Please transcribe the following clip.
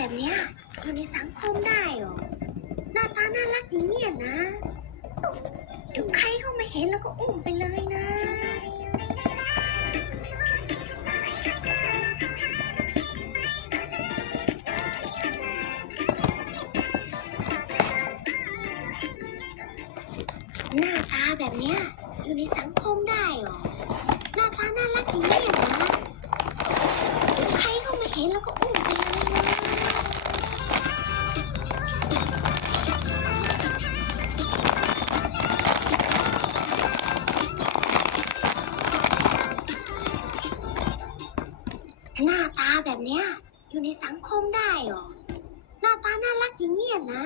แบบเนี้ยอยู่ในสังคมได้เหรอ หน้าตาน่ารักอย่างเงี้ยนะเดี๋ยวใครเข้ามาเห็นแล้วก็อุ้มไปเลยนะ หน้าตาแบบเนี้ยอยู่ในสังคมได้เหรอ หน้าตาแบบเนี้ยอยู่ในสังคมได้เหรอ หน้าตาน่ารักอย่างเงี้ยนะ